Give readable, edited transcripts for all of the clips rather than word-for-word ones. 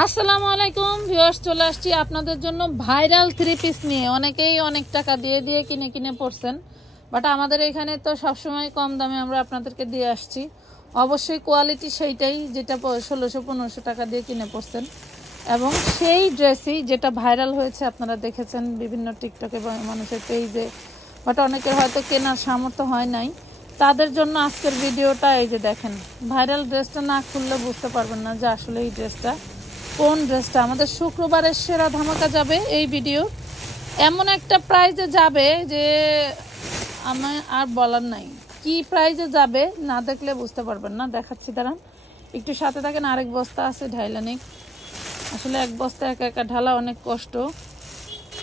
আসসালামু আলাইকুম ভিউয়ার্স, চলে আসছি আপনাদের জন্য ভাইরাল থ্রি পিস নিয়ে। অনেকেই অনেক টাকা দিয়ে দিয়ে কিনে পড়ছেন, বাট আমাদের এখানে তো সবসময় কম দামে আমরা আপনাদেরকে দিয়ে আসছি। অবশ্যই কোয়ালিটি সেইটাই যেটা 1600-1500 টাকা দিয়ে কিনে পড়ছেন, এবং সেই ড্রেসই যেটা ভাইরাল হয়েছে আপনারা দেখেছেন বিভিন্ন টিকটকে বা মানুষের পেজে, বাট অনেকের হয়তো কেনার সামর্থ্য হয় নাই। তাদের জন্য আজকের ভিডিওটা। এই যে দেখেন, ভাইরাল ড্রেসটা না খুললে বুঝতে পারবেন না যে আসলে এই ড্রেসটা কোন ড্রেসটা। আমাদের শুক্রবারের সেরা ধামাকা যাবে এই ভিডিও, এমন একটা প্রাইজে যাবে যে আমার আর বলার নাই। কি প্রাইজে যাবে না দেখলে বুঝতে পারবেন না। দেখাচ্ছি, দাঁড়ান একটু সাথে থাকেন। আরেক বস্তা আছে ঢাইলানিক, আসলে এক বস্তা একা একা ঢালা অনেক কষ্ট।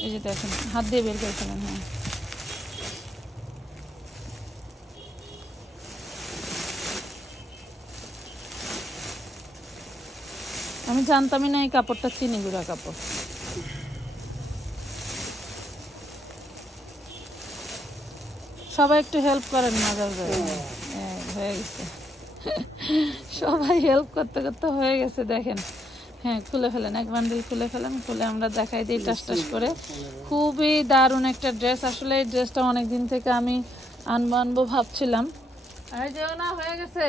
এই যে দেখেন, হাত দিয়ে বের করেছিলেন। হ্যাঁ, আমি জানতামই না এই কাপড়টা চিনি গুঁড়া কাপড়। সবাই একটু হেল্প করেন না, হয়ে গেছে। সবাই হেল্প করতে করতে হয়ে গেছে। দেখেন, হ্যাঁ খুলে ফেলেন, এক বান্ডিল খুলে ফেলেন, খুলে আমরা দেখাই দিই টাস টাস করে। খুবই দারুণ একটা ড্রেস। আসলে এই ড্রেসটা অনেকদিন থেকে আমি আনবো ভাবছিলাম। এই যেও না, হয়ে গেছে।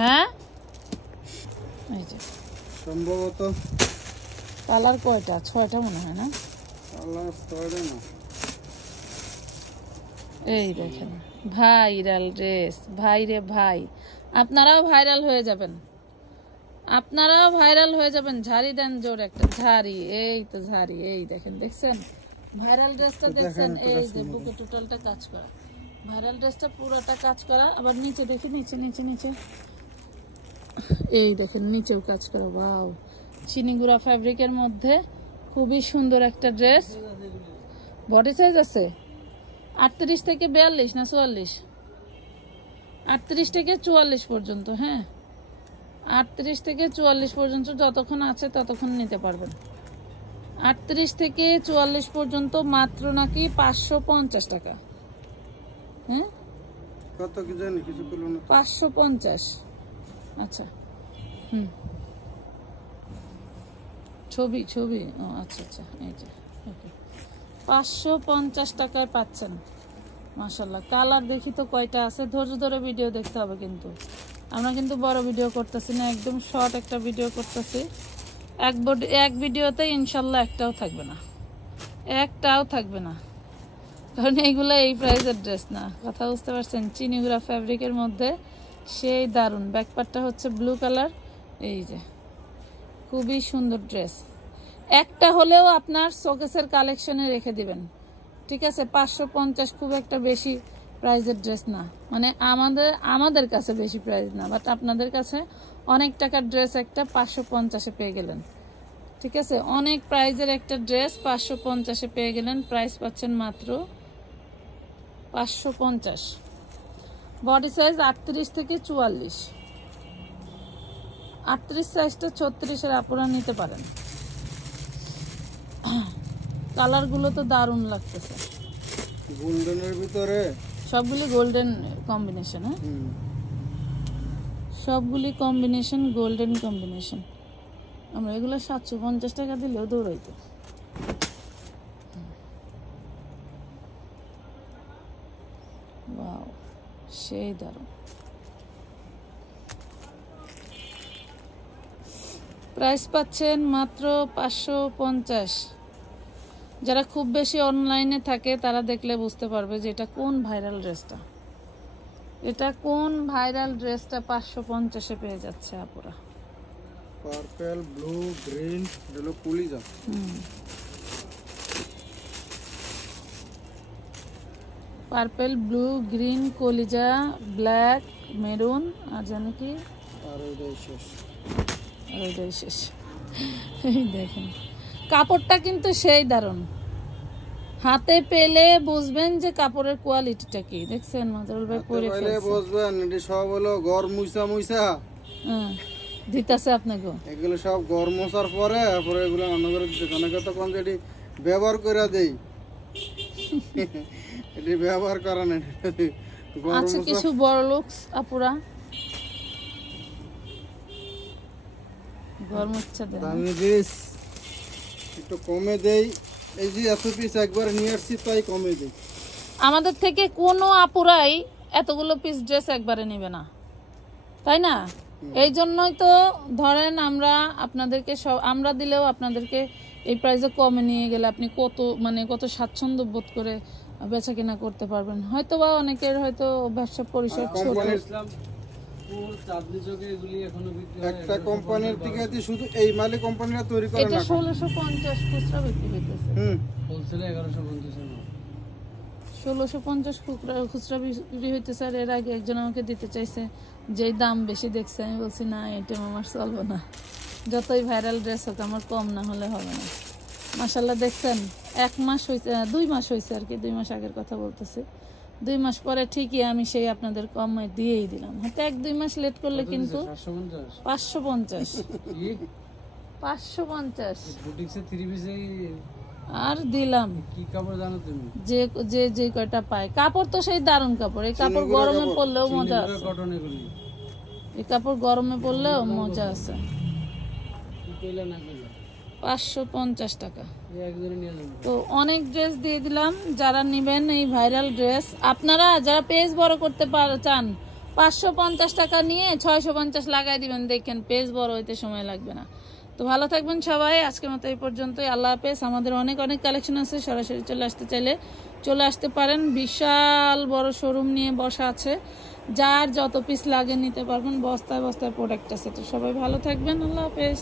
হ্যাঁ, এই যে সম্ভবত কালার কয়টা? 6টা মনে হয় না? এই দেখেন, ভাইরাল ড্রেস। ভাই রে ভাই, আপনারাও ভাইরাল হয়ে যাবেন, আপনারাও ভাইরাল হয়ে যাবেন। ঝাড়ি দেন জোর একটা ঝাড়ি। এই তো ঝাড়ি, এই দেখেন, দেখছেন ভাইরাল ড্রেসটা? দেখছেন এই যে বুকে টোটালটা কাজ করা, ভাইরাল ড্রেসটা পুরোটা কাজ করা। আবার নিচে দেখি, নিচে নিচে নিচে এই দেখেন, নিচেও কাজ করা। ওয়াও, চিনিগুড়া ফ্যাব্রিকের মধ্যে খুবই সুন্দর একটা ড্রেস। বডি সাইজ আছে 38 থেকে 42 না 44? 38 থেকে 44 পর্যন্ত। হ্যাঁ, 38 থেকে 44 পর্যন্ত যতক্ষণ আছে ততক্ষণ নিতে পারবেন। 38 থেকে 44 পর্যন্ত মাত্র নাকি 550 টাকা। হ্যাঁ, কত কি জানি, কিছু বলুন না। 550। আচ্ছা, ছবি ছবি, ও আচ্ছা আচ্ছা, এই যে ওকে, 550 টাকায় পাচ্ছেন। মাশাল্লাহ, কালার দেখি তো কয়টা আছে। ধৈর্য ধরে ভিডিও দেখতে হবে কিন্তু, আমরা কিন্তু বড় ভিডিও করতেছি না, একদম শর্ট একটা ভিডিও করতেছি। এক ভিডিওতে ইনশাল্লাহ একটাও থাকবে না, একটাও থাকবে না, কারণ এইগুলো এই প্রাইসের ড্রেস না। কথা বুঝতে পারছেন? চিনিগুড়া ফ্যাব্রিকের মধ্যে সেই দারুণ। ব্যাকপার্টটা হচ্ছে ব্লু কালার। এই যে খুবই সুন্দর ড্রেস। একটা হলেও আপনার শোকেসের কালেকশনে রেখে দিবেন, ঠিক আছে? 550 খুব একটা বেশি প্রাইজের ড্রেস না, মানে আমাদের কাছে বেশি প্রাইস না, বাট আপনাদের কাছে অনেক টাকার ড্রেস একটা 550-এ পেয়ে গেলেন, ঠিক আছে? অনেক প্রাইজের একটা ড্রেস 550-এ পেয়ে গেলেন। প্রাইস পাচ্ছেন মাত্র 550। বডি সাইজ 38 থেকে 44। 38 সাইজটা 36-এর আপুরা নিতে পারেন। কালার গুলো তো দারুণ লাগতেছে, গোল্ডেনের ভিতরে সবগুলি গোল্ডেন কম্বিনেশন। হ্যাঁ, সবগুলি কম্বিনেশন গোল্ডেন কম্বিনেশন। আমরা এগুলো 750 টাকা দিলেও দৌড়াইতো। ওয়াও, সেই দারুণ। প্রাইস পাচ্ছেন মাত্র 550। যারা খুব বেশি অনলাইনে থাকে তারা দেখলে বুঝতে পারবে যে এটা কোন ভাইরাল ড্রেসটা, এটা কোন ভাইরাল ড্রেসটা 550-এ পেয়ে যাচ্ছে আপুরা। পার্পল, ব্লু, গ্রিন, এগুলো কলিজা। পার্পল, ব্লু, গ্রিন, কলিজা, ব্ল্যাক, মেরুন, আর জানি কি, আর ওইটাই শেষ। দেখেন কাপড়টা কিন্তু সেই দারুণ। হাতে পেলে বুঝবেন যে কাপড়ের কোয়ালিটিটা কি। দেখছেন মাজারুল ভাই পরে ফেলছে, বুঝবেন এটা সব হলো গর মুইসা দিতাছে আপনাকে। এগুলো সব গর মোছার পরে তারপরে এগুলো রান্না করে দিতে। অনেকে তো কোন যেটি ব্যবহার করে দেই, এটি ব্যবহার করা না। আচ্ছা, কিছু বড় লোক আপুরা গরম হচ্ছে দেন দামি পিস একটু কমে দেই। এই যে এত পিস একবার নিয়ে আসছি তাই কমে দেই। আমাদের থেকে কোনো আপুরাই এতগুলো পিস ড্রেস একবারে নেবে না, তাই না? এই জন্যই তো ধরেন আমরা আপনাদেরকে আমরা দিলেও আপনাদেরকে এই প্রাইসে কমে নিয়ে গেলে আপনি কত স্বাচ্ছন্দ্য বোধ করে বেচা কেনা করতে পারবেন। হয়তো বা অনেকের হয়তো ব্যবসা পরিসর ছোট। একটা কোম্পানির থেকে শুধু এই মালে কোম্পানিরা তৈরি করে না। এটা 1650 খুচরা বিক্রি হইতেছে। হোলসেলে 1150 না। 1650 খুচরা বিক্রি হইতেছে। আর এর আগে একজন আমাকে দিতে চাইছে, যেই দাম বেশি দেখছে, আমি বলছি না এটা আমার চলবে না, যতই ভাইরাল ড্রেস হোক আমার কম না হলে হবে না। মাশাআল্লাহ দেখছেন 1 মাস হয়েছে, 2 মাস হয়েছে আর কি, 2 মাস আগের কথা বলতেছি। 2 মাস পরে ঠিকই আমি সেই আপনাদের কমে দিয়েই দিলাম। হয়তো 1-2 মাস লেট করলে কিন্তু 550 আর দিলাম। কি কাপড় জানো তুমি? যে কয়টা পায় কাপড় তো সেই দারুণ কাপড়। এই কাপড় গরমে পরলেও মজা আছে। এই কাপড় গরমে পরলেও মজা আছে। 550 টাকা। তো অনেক ড্রেস দিয়ে দিলাম। যারা নিবেন এই ভাইরাল ড্রেস, আপনারা যারা পেজ বড় করতে চান 550 টাকা নিয়ে 650 লাগাই দিবেন, দেখেন পেজ বড় হইতে সময় লাগবে না। তো ভালো থাকবেন সবাই। আজকের মতো এই পর্যন্তই। আল্লাহ হাফেজ। আমাদের অনেক কালেকশন আছে, সরাসরি চলে আসতে চাইলে চলে আসতে পারেন। বিশাল বড় শোরুম নিয়ে বসা আছে, যার যত পিস লাগে নিতে পারবেন। বস্তায় বস্তায় প্রোডাক্ট আছে। তো সবাই ভালো থাকবেন। আল্লাহ হাফেজ।